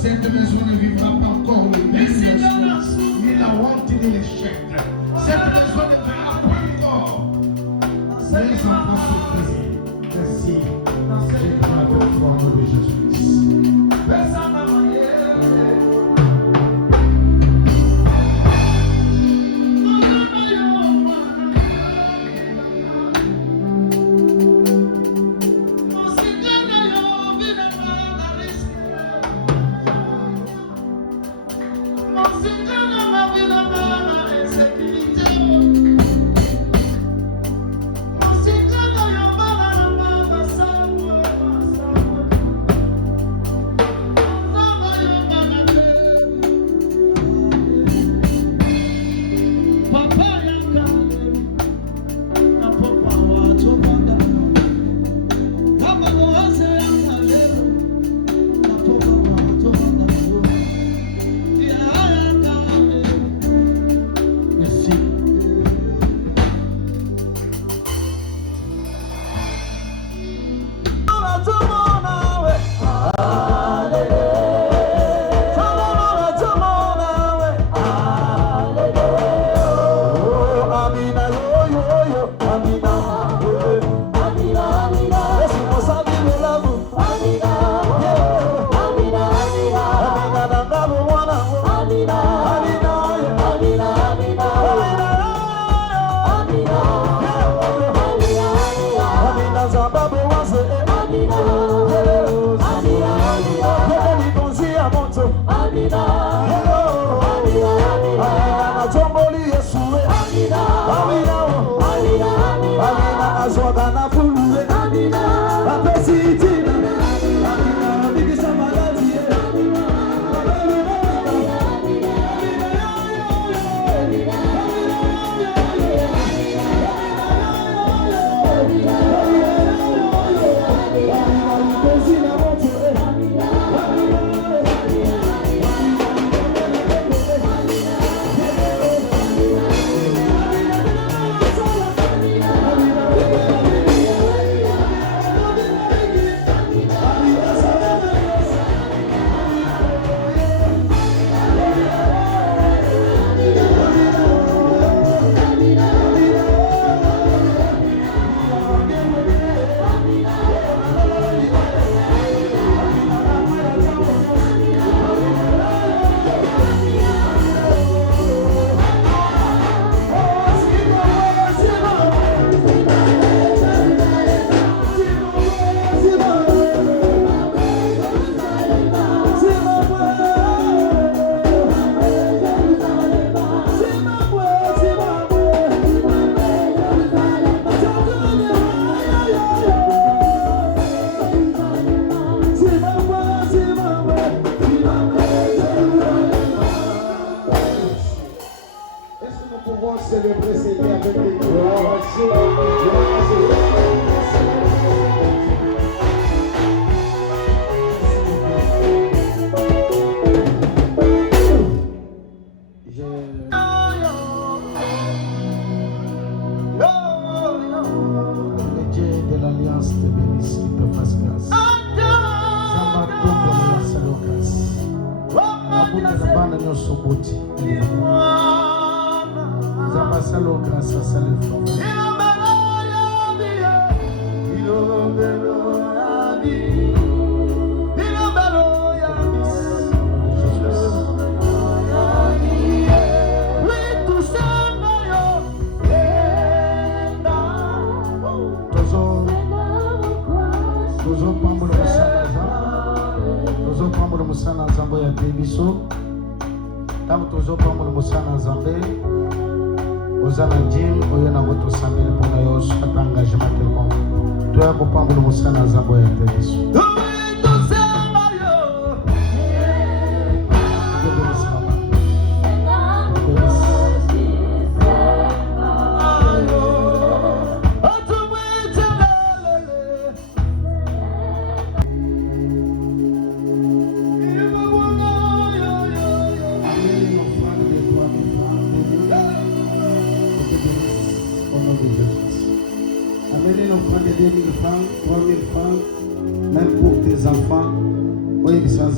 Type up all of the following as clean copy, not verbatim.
Cette maison ne vivra pas encore l'humiliation, ni la honte, ni l'échec. Cette maison ne verra pas encore les enfants surpris. Merci. Je crois avec toi au nom de Jésus-Christ.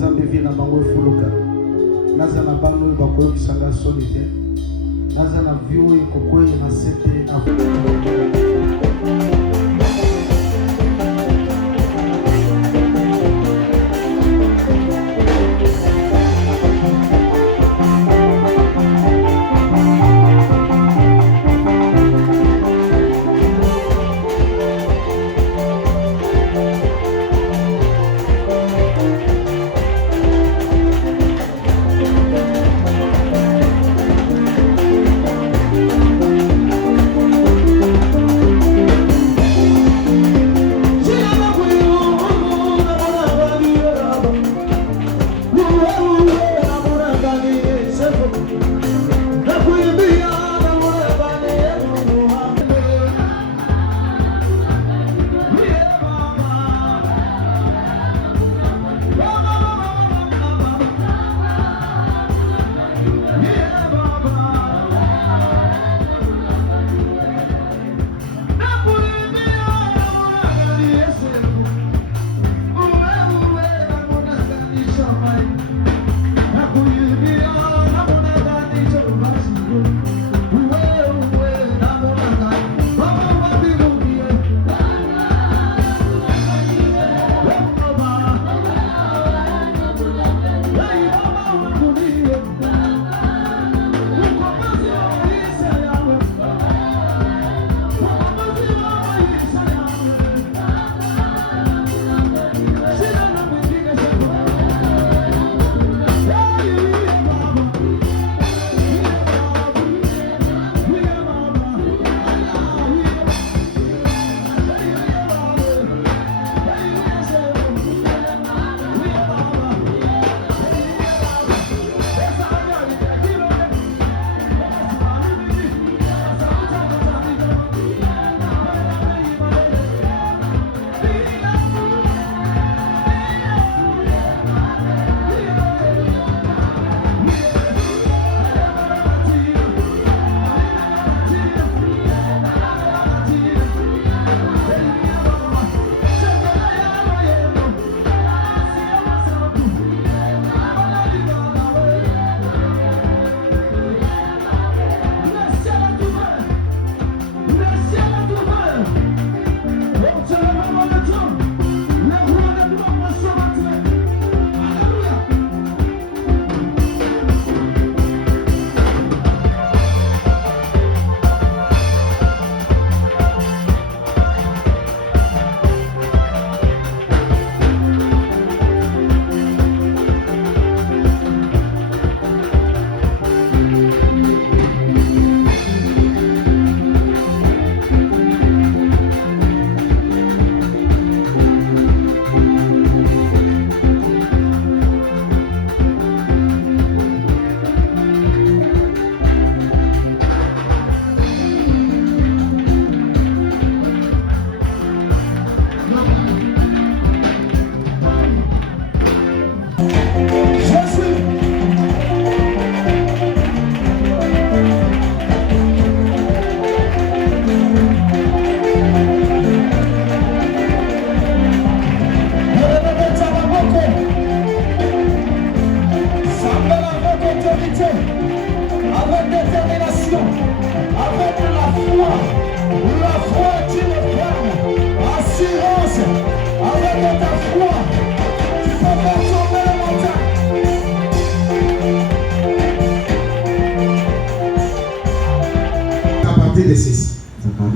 Nzambe vie na bango efuluka. Naza na bano bakoyo kisanga solide. Naza na view ekokoye na sete na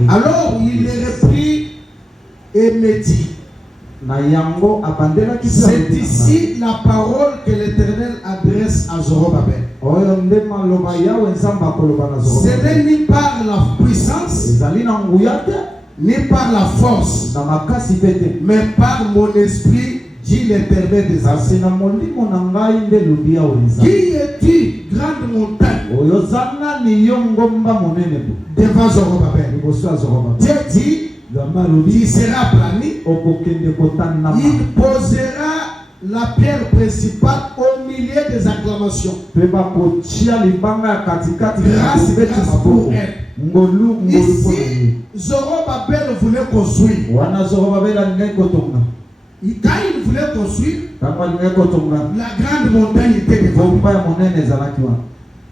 Alors il est repris et me dit, c'est ici la parole que l'Éternel adresse à Zorobabel. Ce n'est ni par la puissance, ni par la force, mais par mon esprit, dit l'Éternel des armées. Qui est-tu, grande montagne, devant Zorobabel? Dieu dit, il sera aplani, il posera la pierre principale au milieu des acclamations. Grâce pour elle. Ici, Zorobabel voulait construire. Quand il voulait construire, Tangu aliweka tonga. la grande montagne était devant. Bomba ya monene ezalaki wana.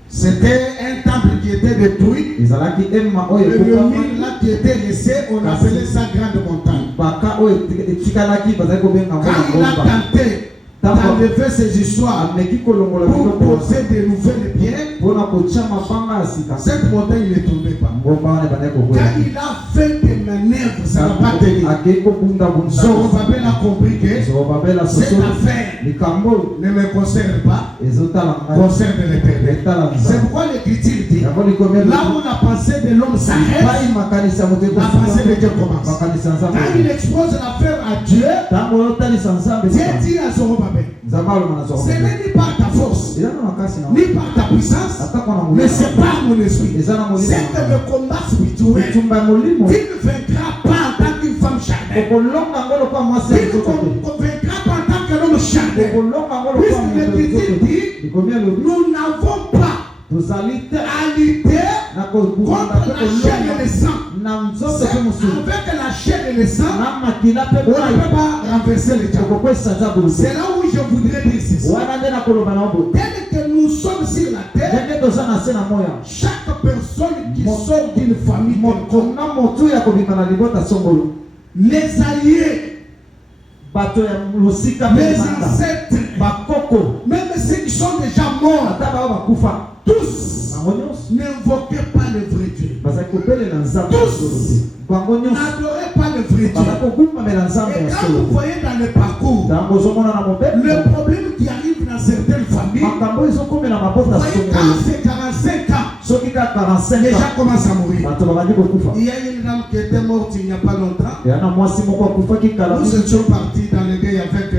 C'était un temple qui était détruit. Ezalaki emma oyo Et le ekokama. mur là qui était laissé, on appelait ça grande montagne. Baka oyo etikalaki bazali kobenga ngo Quand il a bomba. tenté d'enlever ces histoires Ameki kolongola pour biloko poser de nouvelles pierres, mpona kotia mabanga ya sika. cette montagne ne tombait pas. Ngomba wana ebandaki Quand kokwela. il a fait des manœuvres, ça n'a pas tenu. Akei kobundabunda. Zorobabel a compris que Zorobabel cette asosoli affaire likambo ne me concerne pas, ezotala ngai. concerne l'Éternel. Etala C'est nzambe. pourquoi l'Écriture dit, Yango likomia là où la pensée de l'homme s'arrête, pai makanisa moto la pensée de Dieu commence. makanisa Quand il nzambe. expose l'affaire à Dieu, Tango otalisa nzambe Dieu dit à Zorobabel, nzambe aloma na ce Zorobabel. n'est ni par ta force, Eza na makasi na ni par ta puissance, atako na mais molimo. c'est par mon esprit. Eza na molimo. C'est que le combat spirituel, Bitumba ya molimo. tu ne vaincras pas en tant qu'une femme charnelle. Okolonga ngo lokwa mwasi Tu ya ne nzoto te. vaincras pas en tant qu'un homme charnel. Okolonga ngo lokwa Puisque moto ya l'Écriture nzoto te. dit, Likomia lobi nous n'avons pas tozali te à lutter na kobunda contre pe la chair et le kolonga sang. na nzoto C'est pe mosusu. avec la chair et le sang, Na makila pe on ne peut pas renverser le diable. okokwesa nza bulu te. C'est là où je voudrais dire ceci. Wana nde nakoloba na bo. Tel que nous sommes sur la terre, Ndenge toza na se na moya. chaque personne qui sort d'une famille quelconque, Mokona motu ya kobima na libota songolo. les alliés, Bato ya losika pe les manda. ancêtres, Bakoko. même ceux qui sont déjà morts, Ata bao bakufa. tous Bango nyonso. n'invoquez pas le vrai Dieu. Bazali kobelela nzambe ya solo te. Bango nyonso. N'adorez pas le vrai Bazali Dieu. kokumamela nzambe Et ya quand solo vous te. voyez dans le parcours, Ntango ozomona na mobeko. le problème qui arrive dans certaines familles, Makambo ezokomela mabota vous voyez quand songolo. c'est 45 ans, Soki ka 45 les ans. gens commencent à mourir. Bato babandi kokufa. Il y a une dame qui était morte il n'y a pas longtemps. Yana mwasi moko akufaki kala. Nous étions partis dans le deuil avec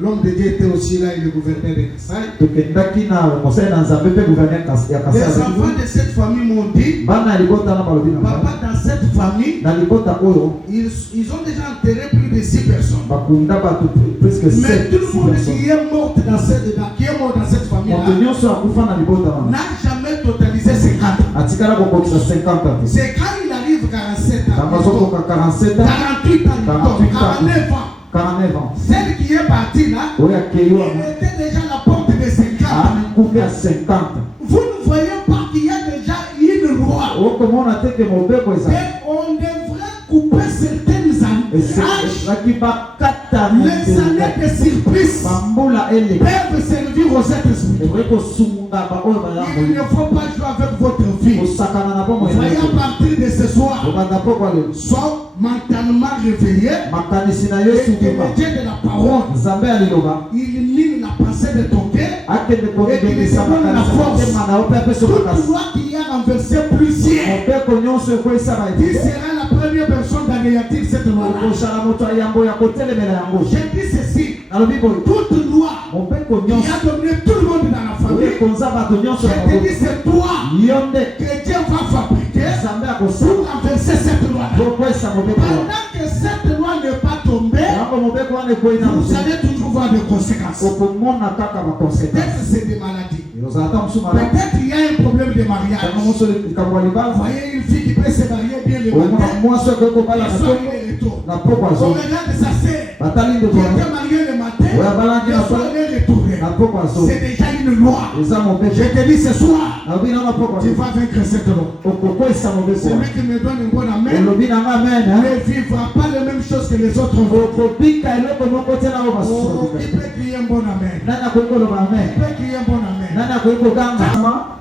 l'homme de Dieu était aussi là et le gouverneur de Kassai. Tokendaki na mosali na nzambe pe gouverneur ya Les Kasai. enfants de cette famille m'ont dit, Bana libota na balobi na papa, dans cette famille, na libota oyo ils ont déjà enterré plus de 6 personnes. bakunda bato presque Mais 7 tout le monde personnes. qui est mort dans cette Moto famille-là nyonso akufa na libota wana. n'a jamais totalisé 50 ans. Atikala kokokisa 50 ans. C'est quand il arrive 47 ans, Tango azokoka 47 ans, 48 ans, 48 ans. 49 ans. 49 ans. Celle qui est partie là, Oyo akei wana. elle était déjà à la porte de 50 ans. Amikufi à 50. Vous ne voyez pas qu'il y a déjà une loi. Okomona te ke mobeko ezali. Et on devrait couper certaines âges. Ezalaki bakata Les années de surprise bambula ele. peuvent servir aux êtres spirituels. Ebwe kosunga ba oyo baya Il ne molimo. faut pas jouer avec votre vie. Kosakana na bomo Voyez à partir de ce soir, obanda poko ale. sois mentalement réveillé Makanisi na yo et que sukima. le Dieu de la parole, Nzambe aliloba. il mine la pensée de ton cœur. Akende kobebisa makanisa motema na yo pe apeso Toute makasi. loi qui a renversé plusieurs, Mobeko nyonso ekoyisaka qui ete. sera la première personne d'anéantir cette loi-là. okosala moto ya yango ya kotelemela yango. Je dis ceci, nalobi boye. toute loi mobeko qui nyonso a dominé tout le monde dans la famille, oyekonza bato nyonso je na te maboko. dis c'est toi yo nde que Dieu va fabriquer nzambe pour akosala renverser cette loi-là. kokwesa mobeko wana. Pendant que cette loi n'est pas tombée, yango mobeko wana ekoyi na vous mosu. allez toujours voir des conséquences. okomona kaka baconséquence. Peut-être c'est des maladies. ozala ata mosu malamu. Peut-être il y a un problème de mariage. yango mosu likambo ya Vous libala. voyez une fille qui peut se marier bien le omona matin, mwasi okoki kobala et na soir toko il est retour. na poko On azomi. regarde sa sœur batali qui ndeko était yango mariée le matin, oyo abalaki et na soir il est retourné. na poko azomi. C'est déjà une loi. eza Je mobeko. te dis ce soir, nalobi nanga poko tu azomi. vas vaincre cette loi. okokwesa mobeko Celui wana. qui me donne un bon amen olobi nanga amen. ne vivra pas les mêmes choses que les autres vont. okobika eloko moko te na oyo basusu Oh, bakobika. il peut crier un bon amen. nani akoki koloba amen. Il peut crier un bon amen. nani akoki koganga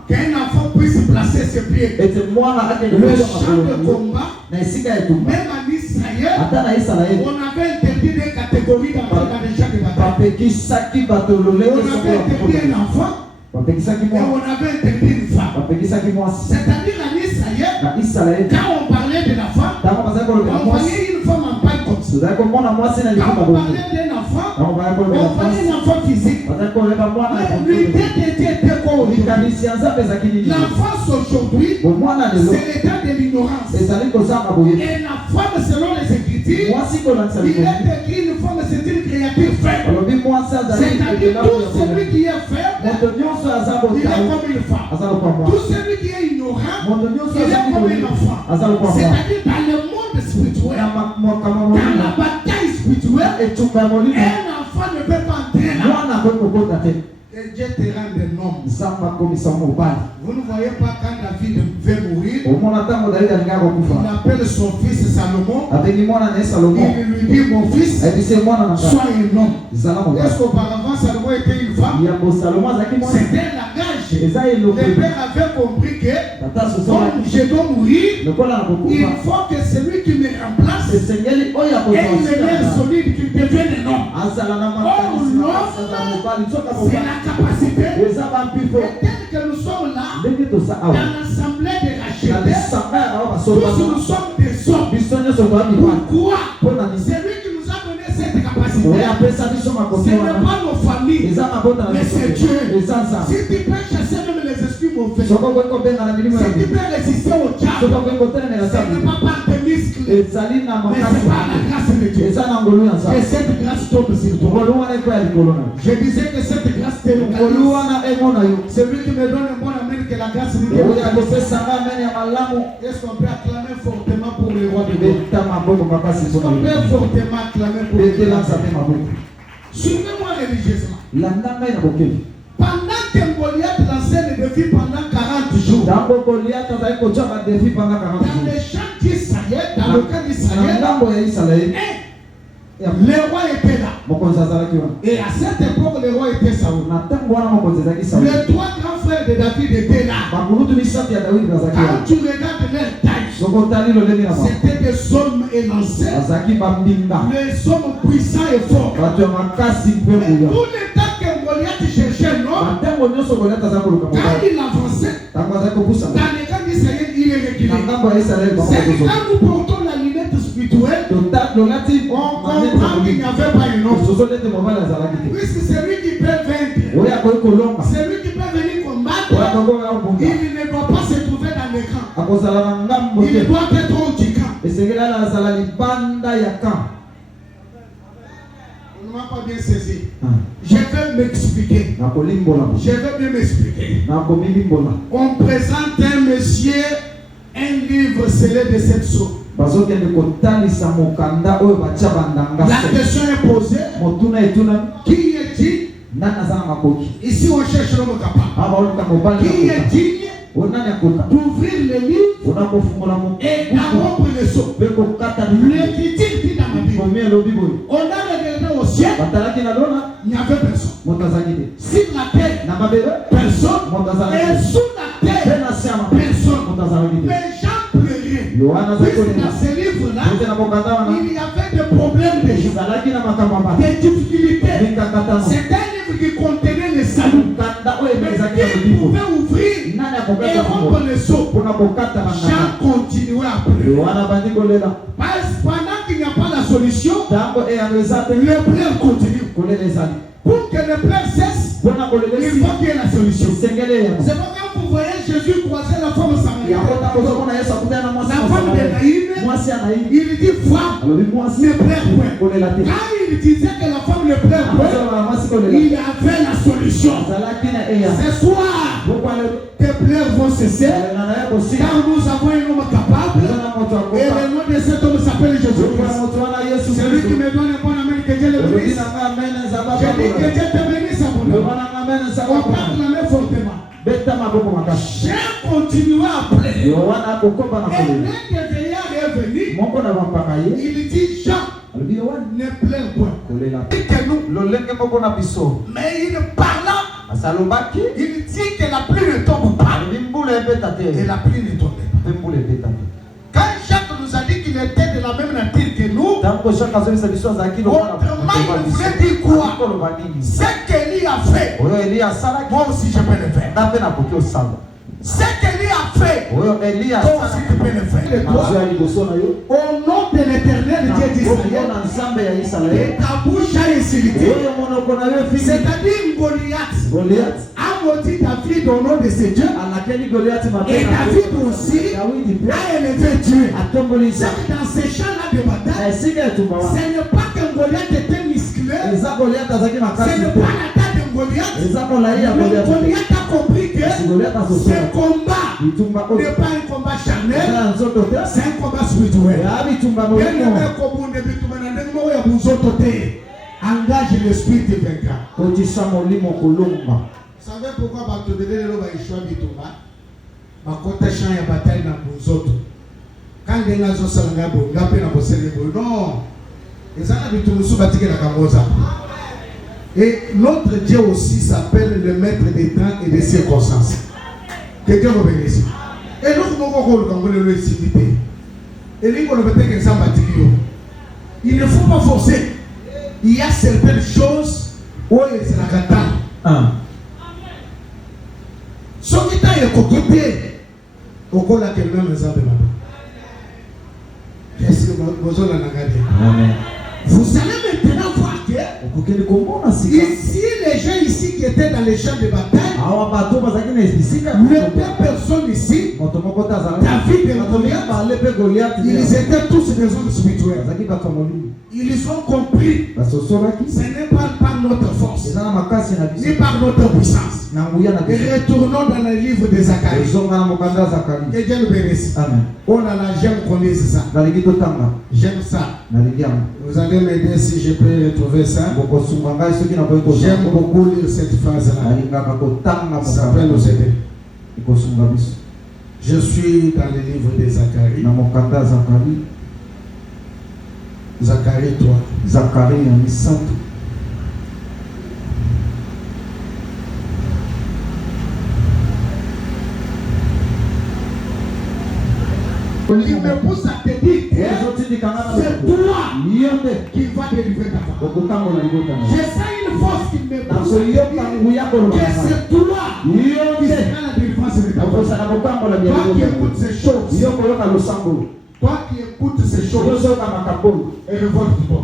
Qu'un enfant puisse placer ses pieds. ete mwana akende Le koyoka champ de kolongo combat, na esika etumba même en Israël, ata na isalaeli on avait interdit des catégories dans les champs de bataille. bapekisaki bato On lolenge avait interdit un enfant bapekisaki et mwana on avait interdit une femme. bapekisaki mwasi C'est-à-dire en Israël, na isalaeli quand on parlait de la femme, ntango bazali kolobela on mwasi voyait une femme en paille comme ça. tozali komona mwasi na Quand likuma on bongo parlait d'un enfant, ntango bazali on kolobela voyait mwasi un enfant physique. bazali koleba mwana ya Mais l'idée de Dieu était quoi aujourd'hui? likanisi ya nzambe ezalaki nini L'enfance aujourd'hui, bomwana lelo c'est l'état de l'ignorance. ezali kozanga boye Et la femme, selon les Écritures, mwasi kolandisa il likonzi est écrit une femme, c'est une créature faible. olobi mwasi azali C'est-à-dire tout celui qui est faible, moto nyonso aza il est botai comme une femme. aza lokwa Tout mwasi celui qui est ignorant, moto nyonso il est azali comme un boye enfant. aza lokwa mwasi C'est-à-dire dans le monde spirituel, na makambo dans la molina bataille spirituelle, enfant ne peut pas entrer là. Et Dieu te rend des noms. Vous ne voyez pas quand David veut mourir, il appelle son fils Salomon. Il lui dit, mon fils, sois un homme. Est-ce qu'auparavant Salomon était une femme? C'était un langage. Le père avait compris que comme je dois mourir, il faut que celui qui me remplace ait une lumière solide, qu'il devienne un homme. Or, l'homme, c'est la capacité. Et tel que nous sommes là, dans l'assemblée des rachetés, tous nous sommes des hommes. Pourquoi? C'est lui qui nous a donné cette capacité. Ce n'est pas nos familles, mais c'est Dieu. Si tu peux chasser même les esprits mauvais, si tu peux résister au diable, ce n'est pas par tes muscles, mais c'est par la grâce de Dieu. Que cette grâce tombe sur toi. Je disais que cette grâce te localise. Celui qui me donne un bon amen, que la grâce de Dieu. Est-ce qu'on peut acclamer fortement pour le roi de Dieu? Est-ce qu'on peut fortement acclamer pour le roi de Dieu? Suivez-moi religieusement. Pendant que Goliath lançait le défi pendant 40 jours, dans les champs d'Israël, dans le camp d'Israël, le roi était là. Et à cette époque, le roi était Saoul. Les trois grands frères de David étaient là. Quand tu regardes leur taille, c'était des hommes élancés, les hommes puissants et forts. Mais tout le temps que Goliath cherchait un homme, quand il avançait, dans les camps d'Israël, il est reculé. C'est quand nous portons la lunette spirituelle, on comprend qu'il n'y avait pas un homme. Puisque c'est lui qui peut vaincre, c'est lui qui peut venir combattre, il ne doit pas se trouver dans l'écran. Il doit être au camp. On ne m'a pas bien saisi. Je vais m'expliquer. Je vais bien m'expliquer. On présente un monsieur, un livre scellé de cette sorte. La question est posée. Qui est digne? Ici on cherche l'homme capable. Qui est digne d'ouvrir les livres et d'arrompre les seaux? L'écriture dit dans ma Bible, on a regardé au ciel, il n'y avait personne. Sur la terre, personne. Et sous la terre, personne. Mais Jean pleurait. Puisque dans ce livre-là, il y avait des problèmes de gens, des difficultés. C'est un livre qui contenait le salut. Mais qui pouvait ouvrir et rompre le seau. Jean continuait à pleurer. Pendant qu'il n'y a pas la solution, le pleurs continue. Pour que le pleurs cesse, il faut qu'il y ait la solution. C'est pourquoi vous voyez Jésus croiser la femme samaritaine. La femme de Naïm, il dit femme, ne pleure point. Quand il disait que la femme ne pleure point, il avait la solution. Ce soir, tes pleurs vont cesser, car nous avons un homme capable. Et le nom de cet homme s'appelle Jésus-Christ. C'est lui qui me donne un bon amen, que Dieu le bénisse. Je dis que Dieu te bénisse à mon âme. On parle la main fortement. J'ai continué à pleurer. Et l'un des vieillards est venu. Il dit Jean, ne pleure point. Mais il parla. Il dit que la pluie ne tombe pas. Et la pluie ne tombe pas. Quand Jacques nous a dit qu'il était de la même nature que nous, autrement il voulait dire quoi? Ce qu'Élie a fait, moi aussi je peux le faire. Ce qu'Élie a fait, toi aussi tu peux le faire. Au nom de l'Éternel Dieu d'Israël, et ta bouche a insulté. C'est-à-dire Goliath a maudit David au nom de ses dieux. Et David aussi a élevé Dieu. C'est dans ces champs-là de bataille, ce n'est pas que Goliath était musclé, ce n'est pas la taille de Goliath, mais Goliath a compris que ce combat n'est pas un combat charnel, c'est un combat spirituel. Zototé. Engage l'esprit de vaincre. Vous savez pourquoi Batobele le Baishwa Bitumba? Bakota champ ya bataille na Bunzoto. Quand les nations salanga bonga pe na bosele bo. Non. Ezana bitumusu batike na kamoza. Et notre Dieu aussi s'appelle le maître des temps et des circonstances. Quelqu'un me bénisse. Et nous le civité. Et nous il ne faut pas forcer. Il y a certaines choses où c'est la gata. Son état est coqueté. Au cours de la quelqu'un me semble. Est-ce que vous avez Amen. Vous allez maintenant voir que ici, les gens ici qui étaient dans les champs de bataille, ne pas personne ici, David et Goliath, ils étaient tous des hommes spirituels. Ils ont compris. Ce n'est pas par notre force, ni par notre puissance. Et retournons dans le livre de Zacharie. Que Dieu nous bénisse. Oh là là, j'aime qu'on dise ça. J'aime ça. Vous allez m'aider si je peux retrouver ça. J'aime beaucoup lire cette phrase-là. Ça peut nous aider. Je suis dans le livre de Zacharie. Zacharie 3. Zacharie 7. Il me pousse à te dire que c'est toi qui va délivrer ta femme. J'ai ça une force qui me pousse à te dire que c'est toi qui sera la délivrance de ta femme. Toi qui écoutes ces choses. Toi qui écoutes ces choses. Et révolte-toi.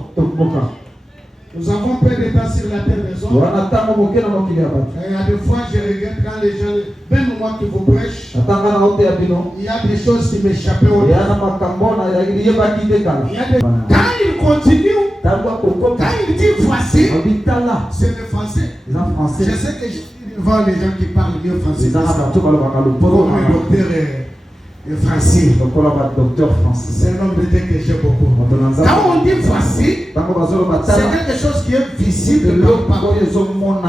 Nous avons peu de temps sur la terre des hommes. Et il y a des fois, je regrette quand les gens, même moi qui vous prêche, il y a des choses qui m'échappaient au temps. Quand il continue, quand il dit voici, c'est le français. Je sais que je suis devant les gens qui parlent mieux français. Comme le docteur français. C'est un homme de Dieu que j'aime beaucoup. Quand on dit voici, c'est quelque chose qui est visible,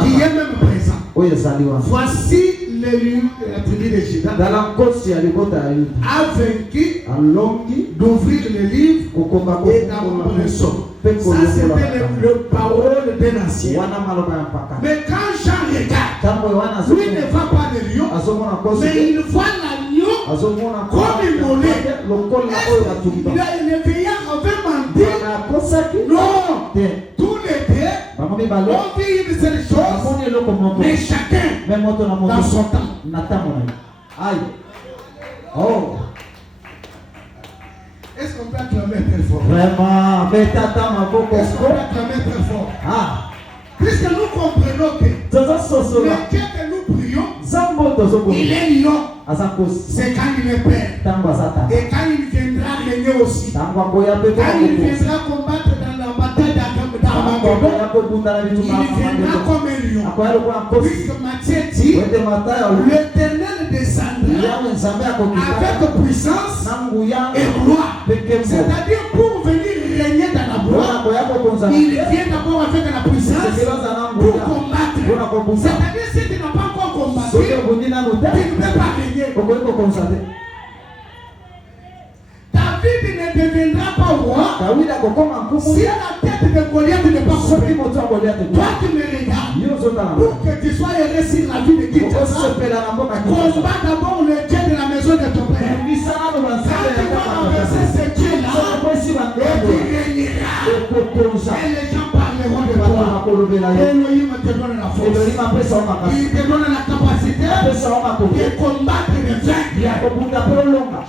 qui est même présent. Voici le lieu de la tribu de Juda a vaincu d'ouvrir le livre et d'avoir le son. Ça c'était le parole d'un ancien. Mais quand Jean regarde, lui ne voit pas de lion, mais il voit l'agneau comme une monnaie. Le vieillard avait menti. Non, tous les deux ont vu une seule chose, mais chacun dans son temps. Aïe. Oh. Est-ce qu'on peut acclamer très fort? Vraiment, mais tata ma beaucoup. Est-ce qu'on peut acclamer très fort? Ah. Puisque nous comprenons que le Dieu que nous prions, il est lion. C'est quand il est père. Et quand il viendra régner aussi. Quand il viendra combattre dans la bataille d'Armageddon, il viendra comme un lion. Puisque Matthieu dit, l'Éternel descendra avec puissance et gloire. C'est-à-dire pour venir régner dans la gloire, il vient d'abord avec la puissance pour combattre. C'est-à-dire si tu n'as pas encore combattu, tu ne peux pas régner. David ne deviendra pas roi si la tête de Goliath n'est pas coupée. Toi qui me regardes, pour que tu sois heureux sur la vie de Kinshasa, combat d'abord le Dieu de la maison de ton père. Quand tu vas renverser ce Dieu-là, et tu régneras. Et les gens parleront de toi. Elohim te donne la force. Il te donne la capacité de combattre et de vaincre.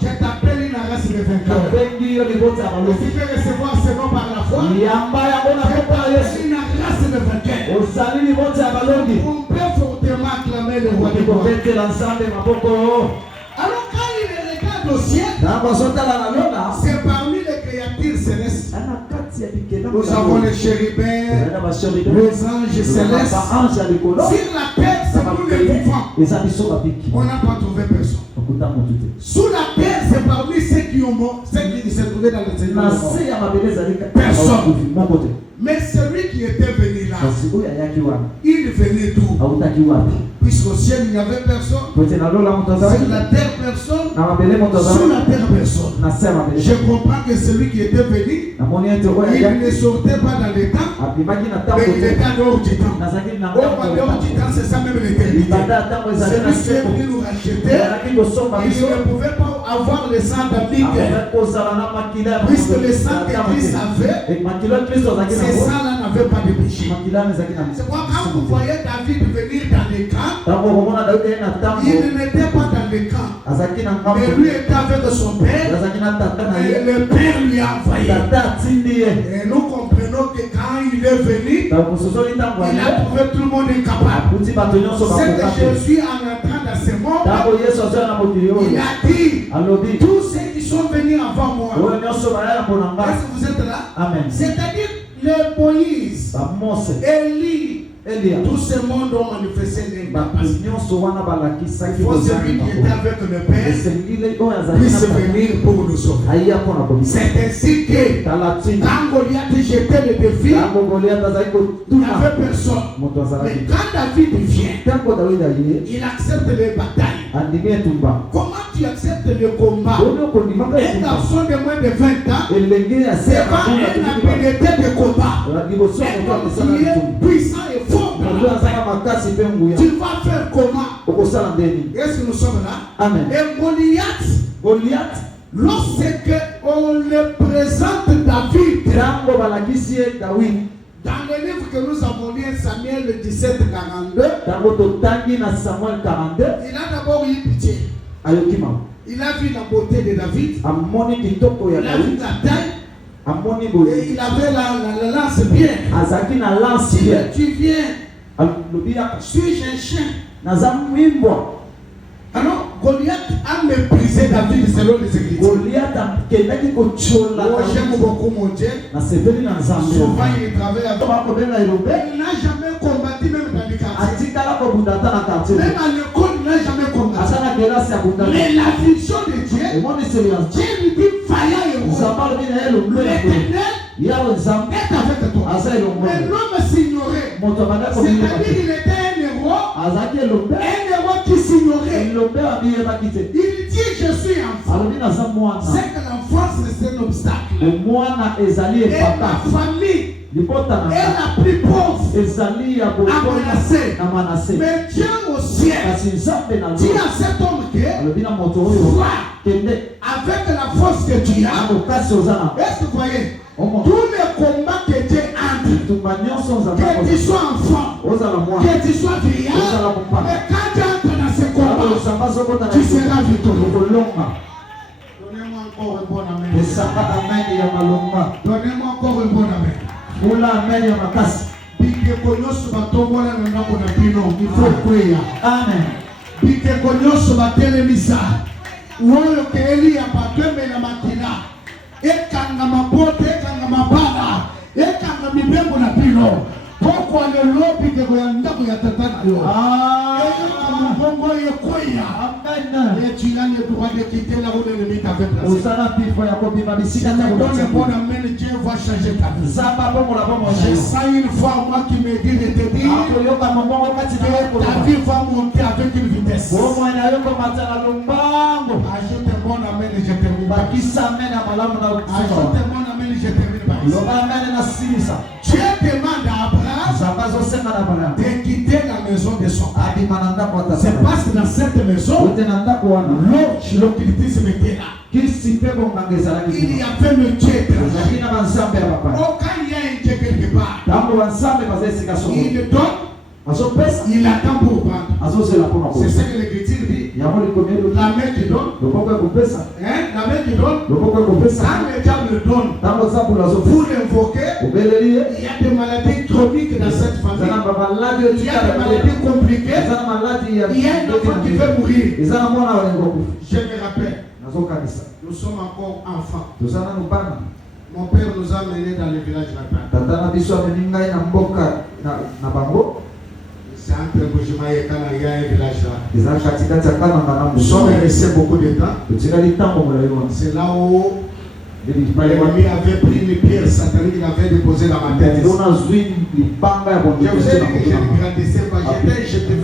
Je t'appelle une race de vainqueurs. Si tu veux recevoir ce nom par la foi, je t'appelle une race de vainqueurs. On peut fortement acclamer le roi de gloire. Alors quand il regarde au ciel, c'est parmi les créatures célestes. Nous avons les chérubins, les anges célestes. Sur la terre, c'est nous les vivants. On n'a pas trouvé personne. Sous la terre, c'est parmi ceux qui ont mort, ceux qui se trouvaient retrouvé dans le Seigneur. Personne. Mais celui qui était venu là, il venait d'où? Puisqu'au ciel il n'y avait personne, sur la terre personne, sur la terre personne. Je comprends que celui qui était venu, il ne sortait pas dans les temps, mais il était en dehors du temps. En dehors du temps, c'est ça même l'éternité. Celui qui est venu nous racheter, il ne pouvait pas avoir le sang d'David. Puisque le sang que Christ avait, ces sangs-là n'avaient pas de péché. C'est pourquoi quand vous voyez David venir dans les camps, il n'était pas dans le camp, mais lui était avec son père, et le père lui a envoyé. Et nous comprenons que quand il est venu, il a trouvé tout le monde incapable. C'est que Jésus, en entrant dans ce monde, il a dit, tous ceux qui sont venus avant moi, est-ce que vous êtes là? Amen. C'est-à-dire le Moïse, Élie, tout ce monde ont manifesté l'incapacité. Il faut celui qui était avec le Père puisse venir pour nous sauver. C'est ainsi que quand Goliath jetait le défi, il n'y avait personne. Mais quand David vient, il accepte les batailles. Comment tu acceptes le combat? Un garçon de moins de 20 ans, c'est pas une habileté de combat. Un homme qui est puissant et fort. Tu vas faire comment? Est-ce que nous sommes là? Amen. Et Goliath, lorsque on le présente David, dans le livre que nous avons lu, Samuel 17:42, il a d'abord eu pitié. Il a vu la beauté de David, il a vu la taille, et il avait la lance bien. Si tu viens, suis-je un chien? Alors, Goliath a méprisé David selon les Écritures. J'aime beaucoup mon Dieu. Souvent, il travaille avec. Il n'a jamais combattu même dans les quartiers. Même à l'école, il n'a jamais combattu. Mais la vision de Dieu, Dieu lui dit, faillant héros. L'Éternel est avec toi. Mais l'homme s'ignorait. C'est-à-dire qu'il était un héros qui s'ignorait. Il dit, je suis enfant. C'est que l'enfance c'est un obstacle. Et ma famille est la plus pauvre à menacer. Mais Dieu au ciel dit à cet homme que avec la force que tu as, est-ce que vous voyez? Tous les combats que Dieu entre, que tu sois enfant, que tu sois vieillard, mais quand tu entres dans ce combat, tu seras victorieux. Donnez-moi encore un bon amen. Donnez-moi encore un bon amen. Bikeko nyonso batombola na ndako na bino, il faut kweya. Amen. Bikeko nyonso batelemisa. Oyo ke Eli apatembe na makina. Ekanga mabote, ekanga mabala, ekanga mibembo na bino. Poko alelo bikeko ya ndako ya tata na yo. Ekanga mbongo yekoya. Amen. Et tu as le droit de quitter la route de l'ennemi t'avait placé. Si tu donnes un bon amen, Dieu va changer ta vie. J'ai ça une fois moi qui me dit de te dire que ta vie va monter avec une vitesse. Ajoute un bon amen et je termine. Ajoute un bon amen et je termine par ici. Dieu demande à Abraham de quitter la maison de son père. C'est parce que dans cette maison, l'occultisme était là. Il y avait le Dieu. Oh, quand il y a un Dieu quelque part, il donne, il attend pour prendre. C'est ce que l'Écriture dit. La main qui donne, la main qui donne, quand le diable donne, pour l'invoquer, il y a des maladies chroniques dans cette famille. Il y a des maladies compliquées. Il y a un enfant qui veut mourir. Je me rappelle, nous sommes encore enfants. Mon père nous a menés dans le village natal. C'est entre Bujima et Kana, il y a un village là. Nous sommes restés beaucoup de temps. C'est là où L'ennemi avait pris les pierres sataniques qu'il avait déposées dans ma tête. Je vous ai dit que je ne grandissais pas. J'étais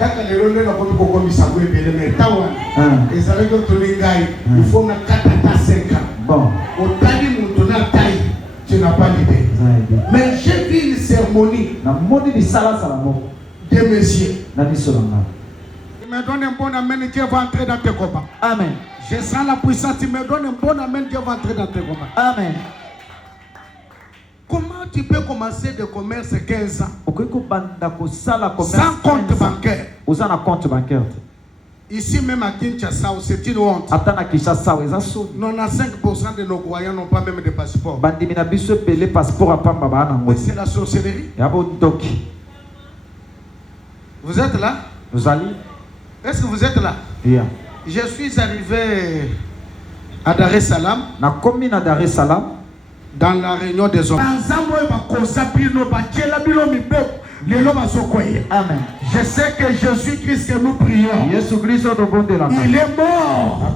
kaka lelo nde na komi kokomisa ko ebele mais tawa ezalaki otoli ngai il faut na 4 à 5 ans. Bon, otali mutu na taille, tu n'as pas l'idée. Mais j'ai vu une cérémonie de messieurs. Il me donne un bon amen, Dieu va entrer dans tes combats. Amen. Je sens la puissance, il me donne un bon amen, Dieu va entrer dans tes combats. Amen. Comment tu peux commencer de commerce 15 ans sans compte bancaire? Ici même à Kinshasa, c'est une honte. 95% de nos croyants n'ont pas même de passeport. C'est la sorcellerie. Vous êtes là? Est-ce que vous êtes là? Yeah. Je suis arrivé à Dar es Salaam. Dans la réunion des hommes. Amen. Je sais que Jésus-Christ que nous prions, il est mort.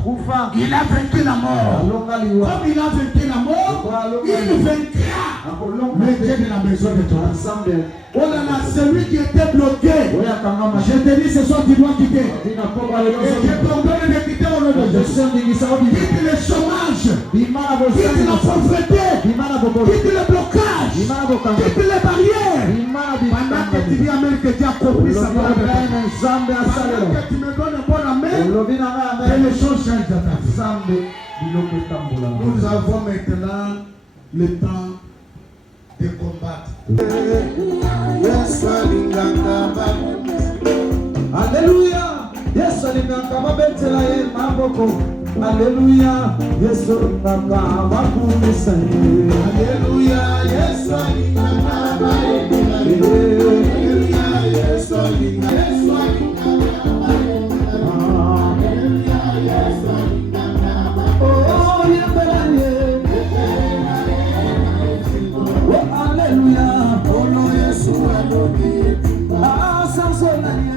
Il a vaincu la mort. Comme il a vaincu la mort, il vaincra le Dieu de la maison de ton ensemble. Oh là là, celui qui était bloqué, je te dis ce soir tu dois quitter. Et je t'ordonne de quitter au nom de Jésus. Quitte le chômage, quitte la pauvreté, quitte le blocage, quitte les barrières. Pendant que tu dis Amen, que tu as compris sa parole. Pendant que tu me donnes un bon Amen, et les choses changent dans ta vie. Nous avons maintenant le temps de combattre. Alléluia. Yes, alinganga mabetela ye maboko. Alléluia. Yes, alinganga makumisa ye. Alléluia. Yes, alinganga mabetela ye. Alléluia. Yes, alinganga. Yes, alinganga mabetela ye. Alléluia. Yes, alinganga. Oh, yebela ye. Oh, alléluia. Oh, no Yesu alobi. Ah, Samson ye.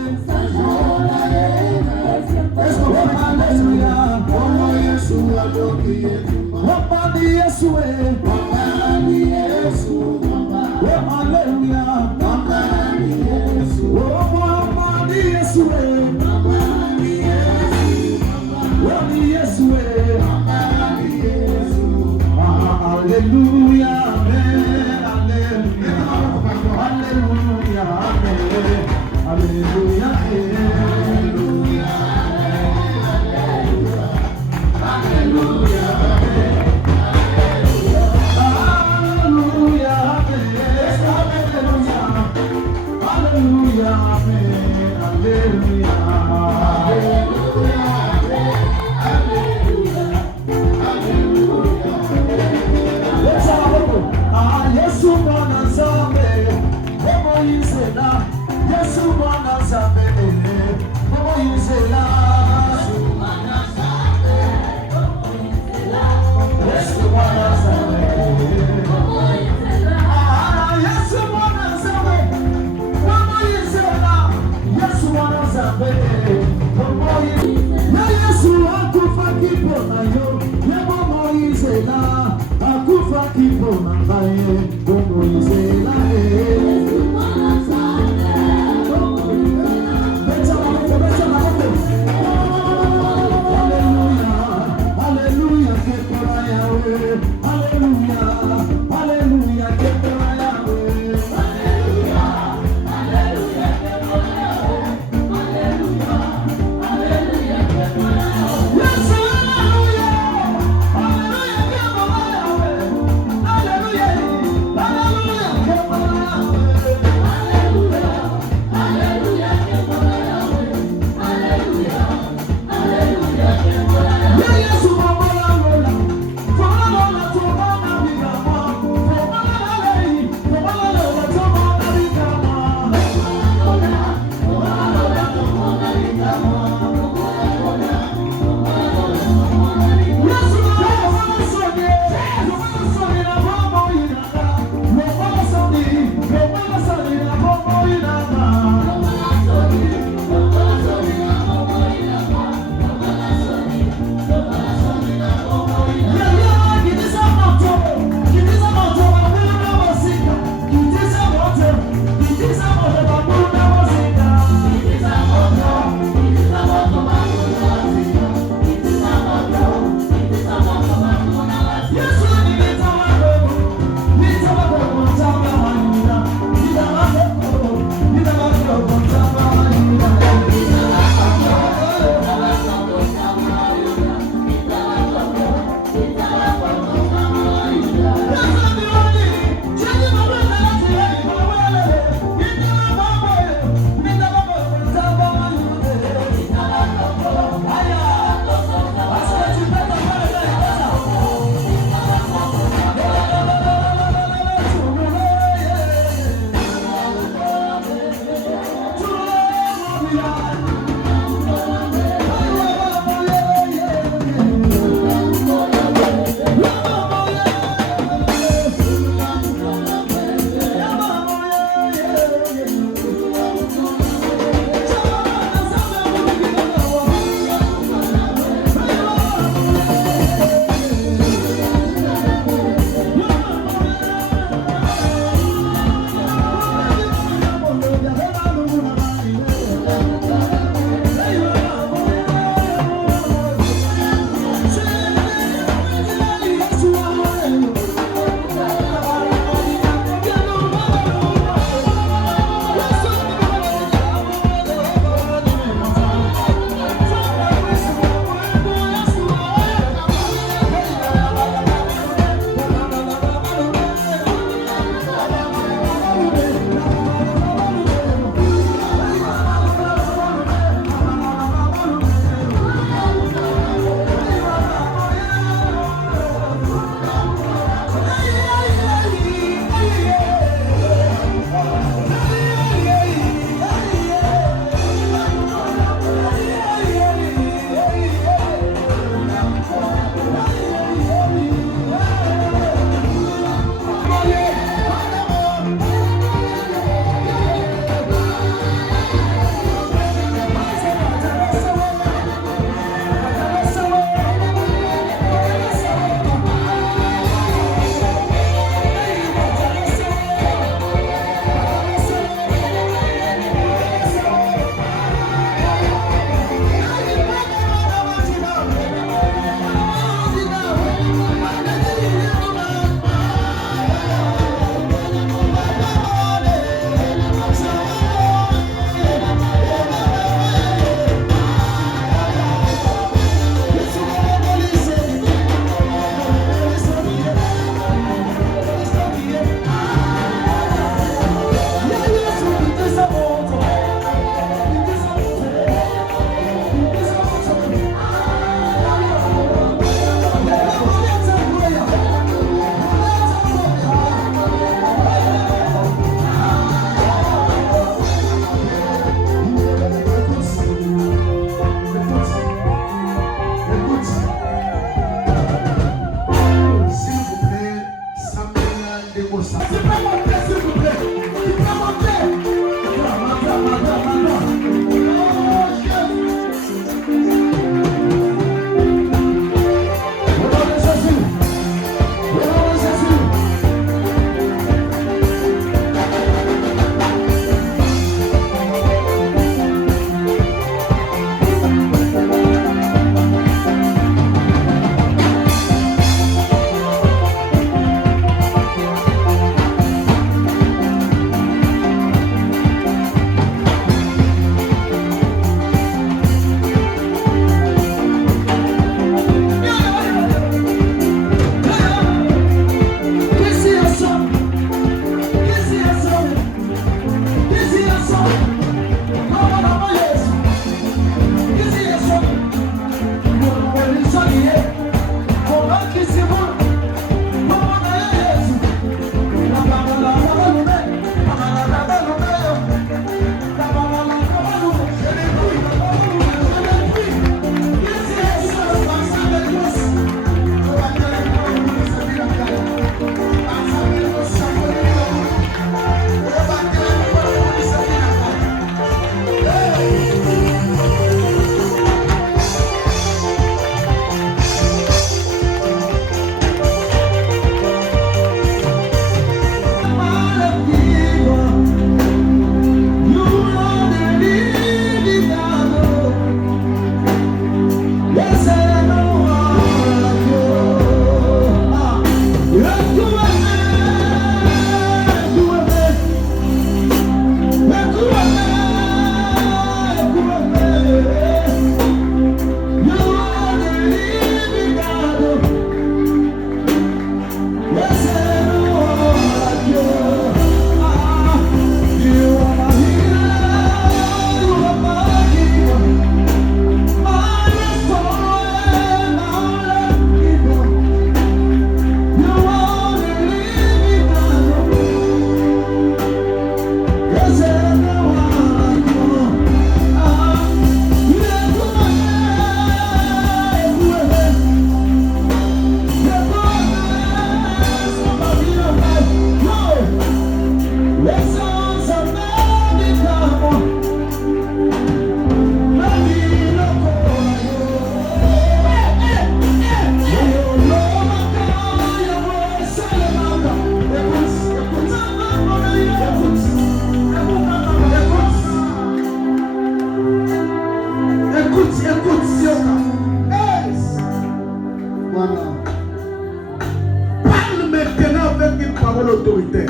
Parle maintenant avec une parole autoritaire.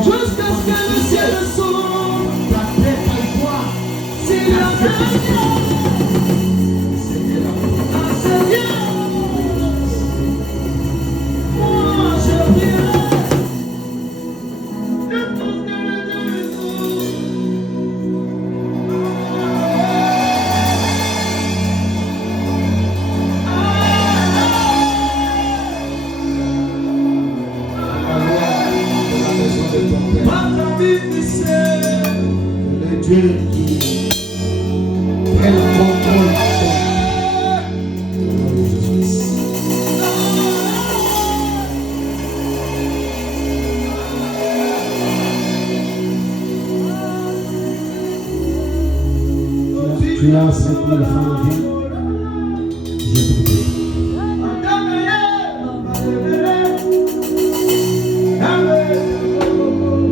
Jusqu'à ce que le ciel s'ouvre, c'est la Seigneur, moi je prierai de tout ce Dieu qui prend le contrôle tu as cette mille femmes vies.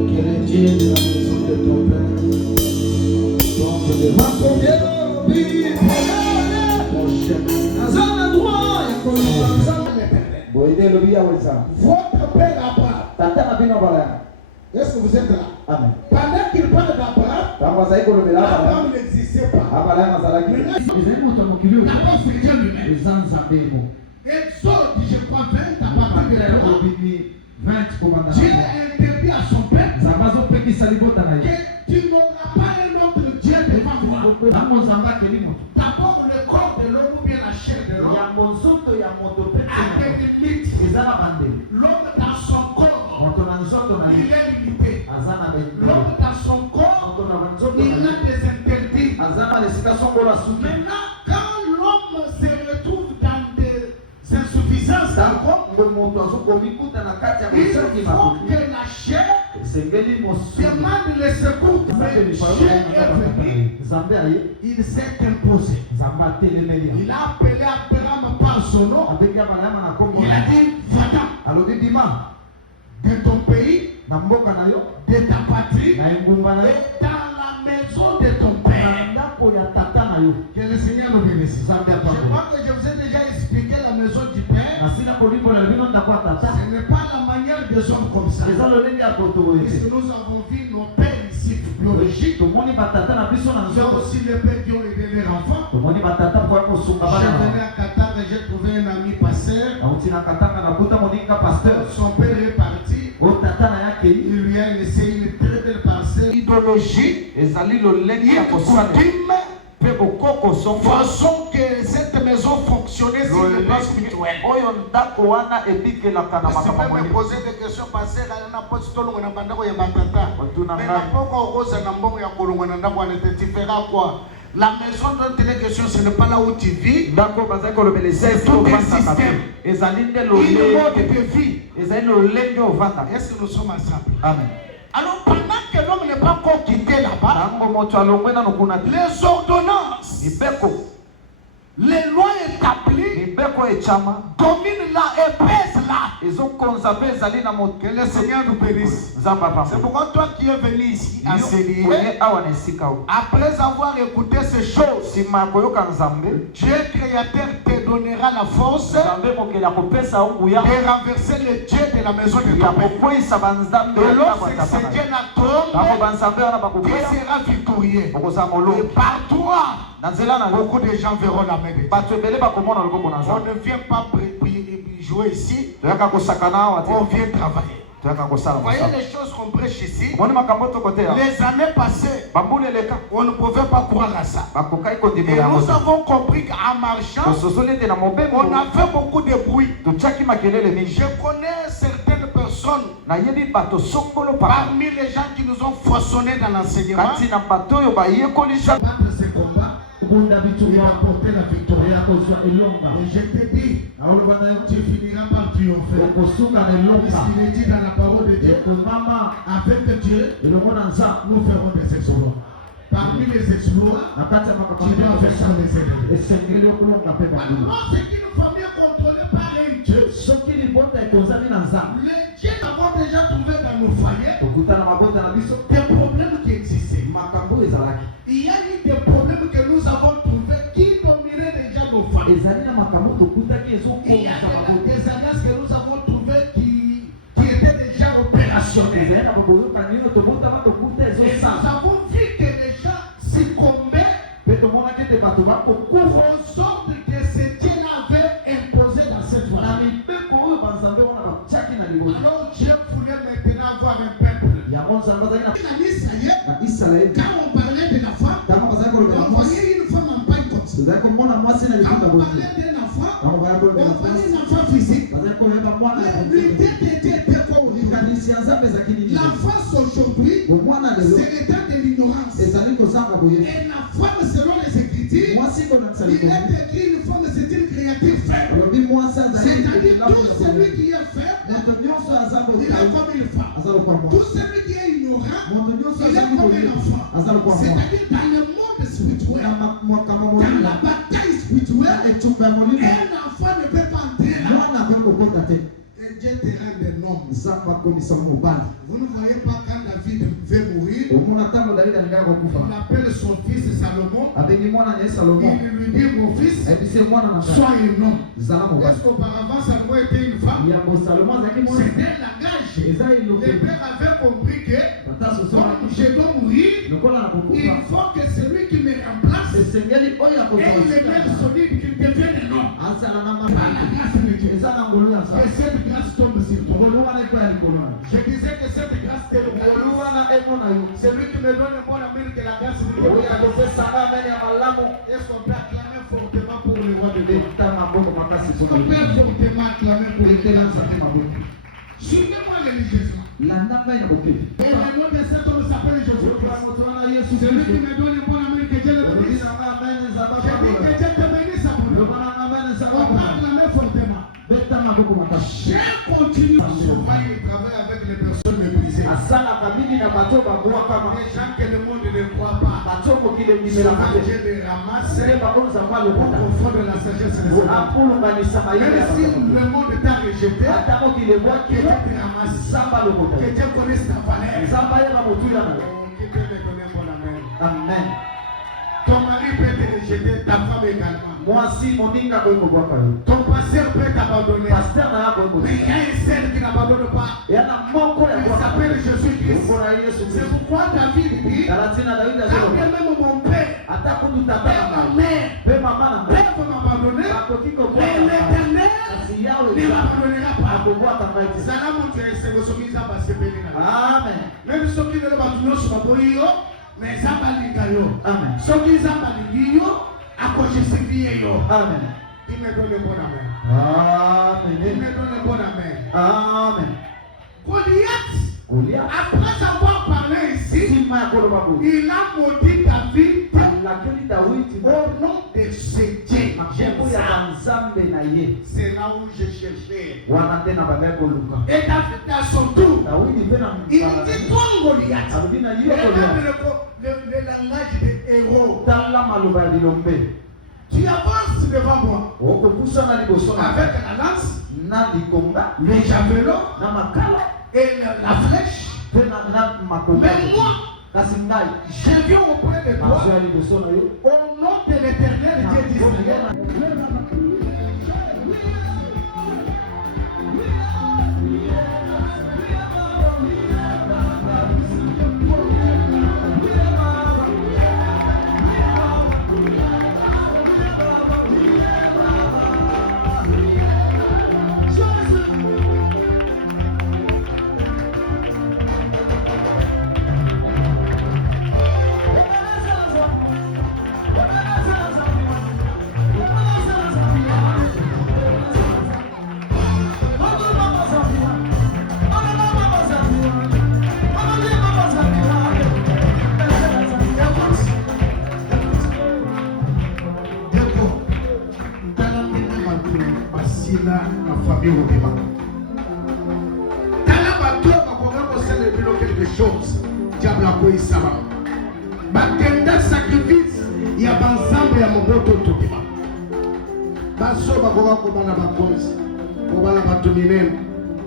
Quel est Dieu de la maison de ton Père? Votre père Abraham. Est-ce que vous êtes là? Amen. Pendant qu'il parle d'Abraham, Abraham n'existait pas. D'abord, c'est Dieu lui-même. Exode, je crois, 20, à partir de là, Dieu interdit à son peuple que tu n'auras pas un autre Dieu devant moi. D'abord, le corps de l'homme ou bien la chair de l'homme a des limites. L'homme dans son corps, il est limité. L'homme dans son corps, il a des interdits. Maintenant, quand l'homme se retrouve dans des insuffisances, il faut que la chair demande le secours. Mais Dieu est venu, il s'est imposé. Il a appelé Abraham par son nom. Il a dit, va-t'en de ton pays, de ta patrie, et dans la maison de ton père. Que le Seigneur nous bénisse. Je crois que je vous ai déjà expliqué la maison du Père. Ce n'est pas la manière des hommes comme ça. Puisque nous avons vu nos pères ici biologiques. Il y a aussi les pères qui ont aidé les enfants. Je venais à Qatar et j'ai trouvé un ami pasteur. Son père est parti. Il lui a laissé une très belle parcelle. Idéologie, une coutume, façon que cette maison fonctionnait sur le plan spirituel. Je vais me poser des questions parce que la maison dont il est question, ce n'est pas là où tu vis. C'est tout un système. Une mode de vie. Est-ce que nous sommes ensemble? Amen. Alors pendant que l'homme n'est pas encore quitté là-bas, les ordonnances, les lois établies dominent là et pèsent là. Que le Seigneur nous bénisse. C'est pourquoi toi qui es venu ici à Sélier, après avoir écouté ces choses, Dieu créateur te donnera la force de renverser les dieux de la maison de ton père. Et lorsque ce Dieu tombe, tu seras victorieux. Et par toi, beaucoup de gens verront la main de Dieu. On ne vient pas jouer ici, on vient travailler. Voyez les choses qu'on prêche ici. Les années passées, on ne pouvait pas croire à ça. Et nous avons compris qu'en marchant, on a fait beaucoup de bruit. Je connais certaines personnes parmi les gens qui nous ont forçonnés dans l'enseignement. Il a apporté la victoire. Et je te dis, tu finiras par triompher. Puisqu'il est dit dans la parole de Dieu, avec Dieu, nous ferons des exploits. Parmi les exploits, tu dois faire ça les ennemis. Maintenant, c'est qu'une famille contrôlée par un Dieu. Les dieux avons déjà trouvé dans nos foyers des problèmes qui existaient. Il y a eu des problèmes que nous avons trouvés qui dominaient déjà nos familles. Il y a des alliances que nous avons trouvées qui étaient déjà opérationnelles. Et nous avons vu que les gens succombaient en sorte que ce Dieu avait imposé dans cette famille. Alors Dieu voulait maintenant avoir un peuple. Quand on parlait de la femme, on voyait une femme en paille comme ça. Quand on parlait d'un enfant, on voyait un enfant physique. L'idée était l'enfance aujourd'hui, c'est l'état de l'ignorance. Et la femme, selon les Écritures, il est écrit une femme, c'est une créature faible. C'est-à-dire tout celui qui est faible, il est comme une femme. Tout celui qui est ignorant, il est comme un enfant. C'est-à-dire dans le monde spirituel, dans la bataille spirituelle, un enfant ne peut pas entrer là. Et Dieu te rend un homme. Vous ne voyez pas quand David veut mourir, il appelle son fils Salomon. Il lui dit, mon fils, sois un homme. Est-ce qu'auparavant Salomon était une femme? C'était un langage. Le père avait compris que comme je dois mourir, il faut que celui qui me remplace ait les nerfs solides, qu'il devienne un homme. Par la grâce de Dieu. Que cette grâce tombe sur toi. Je disais que cette grâce te celui qui me donne mon amour, que la grâce de Dieu. Est-ce qu'on peut acclamer fortement pour le roi de Dieu? Est-ce qu'on peut fortement acclamer pour le roi de Dieu? Suivez-moi religieusement. Et le nom de cet homme s'appelle Jésus-Christ. Celui qui me donne mon amour, que Dieu le bénisse. Je dis que Dieu te bénisse. On peut acclamer fortement. J'ai continué. Souvent, il travaille avec les personnes méprisées. Des gens que le monde ne croit pas. Souvent, Dieu les ramasse au fond de la sagesse de Même si le monde t'a rejeté, Dieu te ramasse. Que Dieu connaisse ta valeur. Qui peut me donner bon amen. Amen. Ton mari peut te rejeter, ta femme également. Ton pasteur peut t'abandonner. Mais il y a une scène qui n'abandonne pas. Il s'appelle Jésus-Christ. C'est pourquoi David dit, quand même mon père et ma mère peuvent m'abandonner, mais l'Éternel ne m'abandonnera pas. Amen. Même ceux qui ne le battent pas, mais ça va l'Italie. Amen. Ceux qui n'ont pas l'Italie, à cause de ce qui est. Amen. Il me donne le bon amen. Amen. Il me donne le bon amen. Amen. Goliath, après avoir parlé ici, il a maudit David au nom de ce Dieu. C'est là où je cherchais. Et David à son tour, il dit toi Goliath. Le langage des héros. Tu avances devant moi. Avec La lance, le javelot et la flèche. Mais moi, je viens auprès de toi au nom de l'Éternel Dieu d'Israël. Diable a quoi ça va? Bakenda sacrifice ya banzambe ya moboto tokima. Baso bakoka kobana bakonzi. Kobana batumine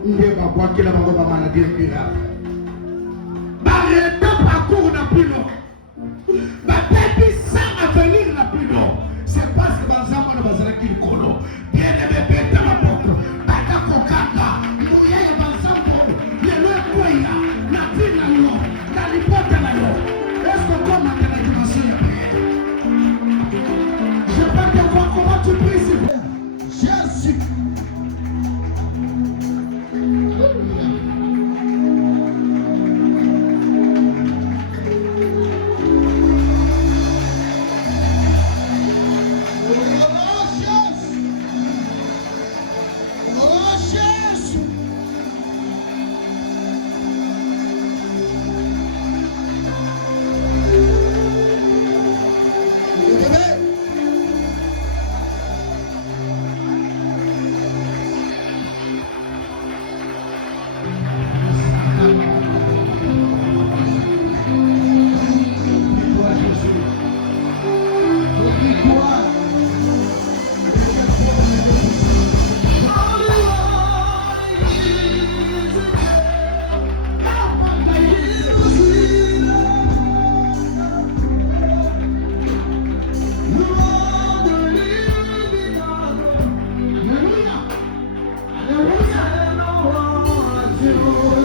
nde bakwakela bango ba maladie grave. Barreta parcours na pilo. Batepi sans avenir na pilo. C'est parce que banzambe na bazalaki likolo. Bien aimé beta maboko. Bata kokanga. Mouya ya banzambe. Lelo ekoya. Na pina yo. Na lipota na yo. Est-ce que comme à la dimension ya prière? Je peux te voir comment tu pries s'il vous plaît. Jésus. You